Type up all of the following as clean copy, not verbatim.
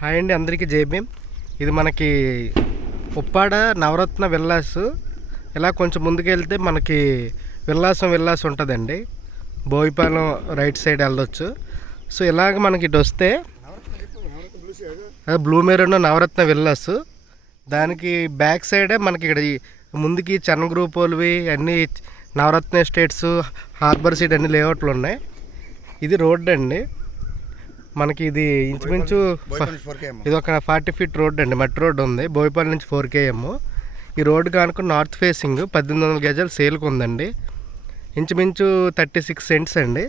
Hi అండి, అందరికీ జై భీమ్. ఇది మనకి ఉప్పాడ నవరత్న విల్లాస్. ఇలా కొంచెం ముందుకెళ్తే మనకి విల్లాస్ ఉంటుందండి. బోయిపాలెం రైట్ సైడ్ వెళ్ళొచ్చు. సో ఇలాగ మనకి ఇటు వస్తే బ్లూ మెరూన్ నవరత్న విల్లాస్. దానికి బ్యాక్ సైడే మనకి ఇక్కడ ముందుకి చరణ్ గ్రూప్ వాళ్ళవి అన్నీ నవరత్న ఎస్టేట్స్, హార్బర్ సీట్ అన్ని లేఅవుట్లు ఉన్నాయి. ఇది రోడ్ అండి మనకి. ఇది ఇంచుమించు ఇది ఒక 40 ఫీట్ రోడ్ అండి, మట్టి రోడ్ ఉంది. బోయపాలెం నుంచి 4 km. ఈ రోడ్డు కనుక నార్త్ ఫేసింగ్ 1800 గజాలు సేల్కి ఉందండి. ఇంచుమించు 36 సెంట్స్ అండి.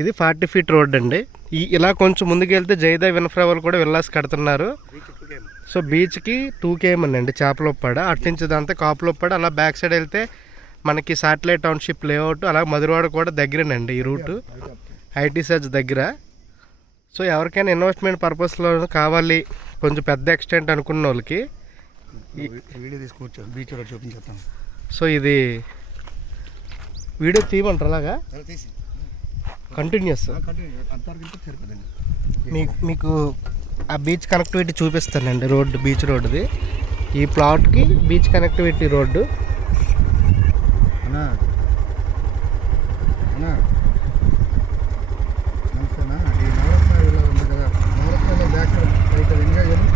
ఇది 40 ఫీట్ రోడ్ అండి. ఇలా కొంచెం ముందుకు వెళ్తే జయదేవ్ వినఫ్రవల్ కూడా విల్లాస్ కడుతున్నారు. సో బీచ్కి 2 km అండి చేపలొప్పాడ. అట్నుంచి ఇదంతా కాపులొప్పాడ. అలా బ్యాక్ సైడ్ వెళ్తే మనకి శాటిలైట్ టౌన్షిప్ లేఅవుట్, అలా మధురవాడ కూడా దగ్గరేనండి ఈ రూటు, ఐటీ సర్చ్ దగ్గర. సో ఎవరికైనా ఇన్వెస్ట్మెంట్ పర్పస్లో కావాలి కొంచెం పెద్ద ఎక్స్టెంట్ అనుకున్న వాళ్ళకి వీడియో తీసుకోవచ్చు, బీచ్ రోడ్ చూపించేస్తాను. సో ఇది వీడియో తీయమంటారు అలాగా కంటిన్యూస్. మీకు ఆ బీచ్ కనెక్టివిటీ చూపిస్తానండి. బీచ్ రోడ్డుది ఈ ప్లాట్కి బీచ్ కనెక్టివిటీ రోడ్డు. నమస్తేనా, ఈ నవరత్న విల్లా ఉంది కదా, నవరత్నలో బ్యాక్ అయితే ఎంజాయ్ చేయాలి.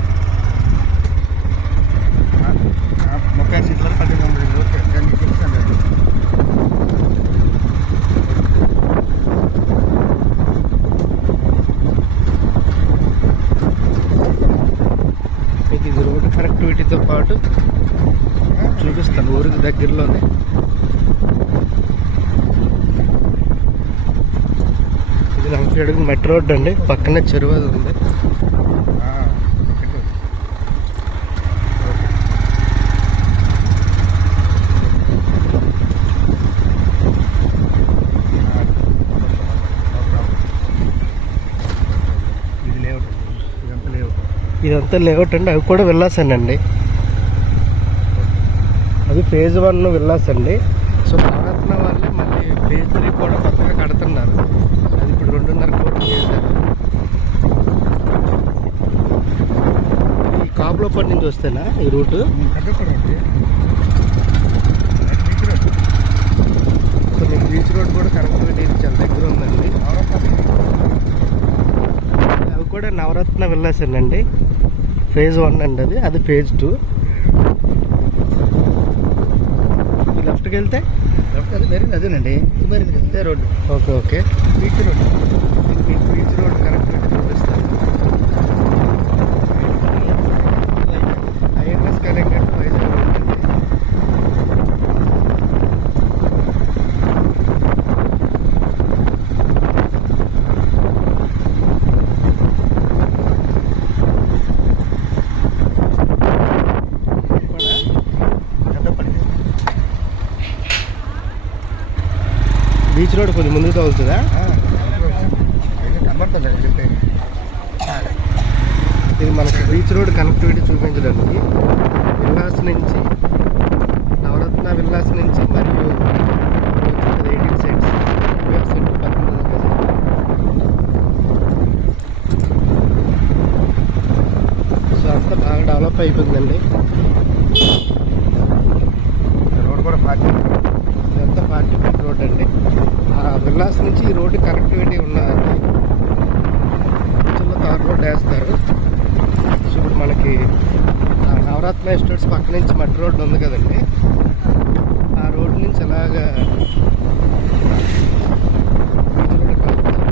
30 సీట్లు 19 ఓకే, దానికి చూపిస్తాను. మీకు ఇది రోడ్డు కనెక్టివిటీతో పాటు చూపిస్తాను ఊరికి దగ్గరలోనే. ఇది 40 అడుగులు మట్టి రోడ్డు అండి. పక్కనే చెరువు అది ఉంది. ఇదంతా లేఅవుట్ అండి. అవి కూడా విల్లాసేనండి. అది ఫేజ్ 1 విల్లాస్ అండి. సో నవరత్న వాళ్ళే మళ్ళీ ఫేజ్ 3 కూడా కొత్తగా కడుతున్నారు. అది ఇప్పుడు 2.5 కోట్లు చేశారు. ఈ కాపులపల్లి నుంచి వస్తేనా ఈ రూటు? సో మీకు బీచ్ రోడ్ కూడా కనెక్టివిటీ చాలా దగ్గర ఉందండి. అవి కూడా నవరత్న విల్లాసేనండి. ఫేజ్ 1 అండి. అది ఫేజ్ 2. లెఫ్ట్కి వెళ్తే అదేనండి అదే road. Okay beach road. Beach road connectivity చూపిస్తాను. ఐఎన్ఎస్ కనెక్టెడ్ వైజాగ్ రోడ్ అండి. బీచ్ రోడ్ కొంచెం ముందుకు తగులుతుందా? ఇది మనకి బీచ్ రోడ్ కనెక్టివిటీ చూపించడానికి విల్లాస్ నుంచి నవరత్న విల్లాస్ నుంచి మరియు 18 సెంట్స్ 18 గజాలు. సో అంతా బాగా డెవలప్ అయిపోయిందండి. రోడ్ కూడా 40. ఇదంతా 40 ఫీట్ రోడ్ అండి. ఆ విల్లాస్ నుంచి ఈ రోడ్డు కనెక్టివిటీ ఉన్నదండి. చిన్న తార్ రోడ్ వేస్తారు. సో ఇప్పుడు మనకి నవరత్న ఎస్టేట్స్ పక్క నుంచి మట్టి రోడ్డు ఉంది కదండి, ఆ రోడ్డు నుంచి అలాగా బీచ్ రోడ్డు కలుపుతారు.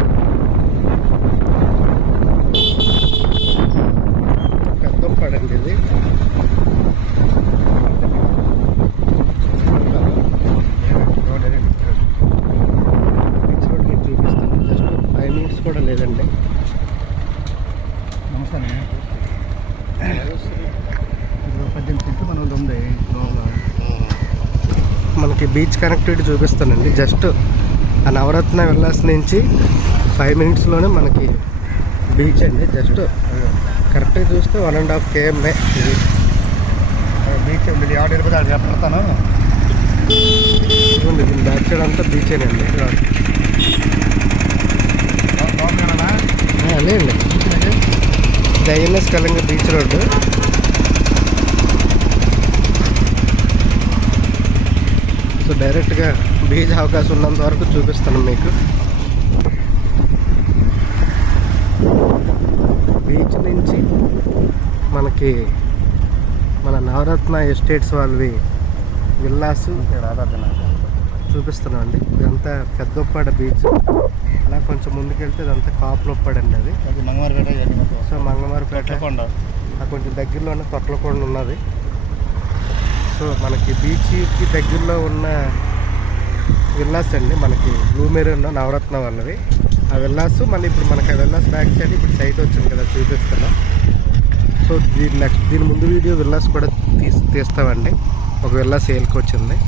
పెద్ద పడండి ఇది. కూడా లేదండి. నమస్తే. 18 ఫీట్లు మన ఉంది. మనకి బీచ్ కనెక్టివిటీ చూపిస్తానండి. జస్ట్ ఆ నవరత్న విల్లాస్ నుంచి 5 minutesలోనే మనకి బీచ్ అండి. జస్ట్ కరెక్ట్గా చూస్తే 1.5 km ఇది బీచ్ ఉంది. ఆడ పెడతాను. బ్యాక్ సైడ్ అంతా బీచేనండి. అదే అండి. INS Kalinga beach road. So డైరెక్ట్గా బీచ్ అవకాశం ఉన్నంత వరకు చూపిస్తాను మీకు. బీచ్ నుంచి మనకి మన నవరత్న ఎస్టేట్స్ వాళ్ళవి విల్లాస్ చూపిస్తున్నాం అండి. ఇదంతా పెద్దొప్పాడ బీచ్. అలా కొంచెం ముందుకెళ్తే ఇదంతా కాపులొప్పాడు అండి అది. సో మంగమారిపేట కొంచెం దగ్గరలోనే తొట్లకొండ ఉన్నది. సో మనకి బీచ్కి దగ్గరలో ఉన్న విల్లాస్ అండి మనకి బ్లూ మెరూన్ నవరత్న వాళ్ళవి. ఆ విల్లాస్ మళ్ళీ ఇప్పుడు మనకి ఆ విల్లాస్ బ్యాక్ సైడ్ ఇప్పుడు సైట్ వచ్చింది కదా చూపిస్తున్నాం. సో దీని ముందు వీడియో విల్లాస్ కూడా తీస్తామండి. ఒక విల్లా సేల్కి వచ్చింది.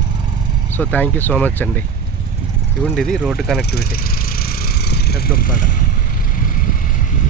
So thank you so much అండి. ఇవ్వండి ఇది రోడ్డు కనెక్టివిటీ పెద్దొప్పాడ.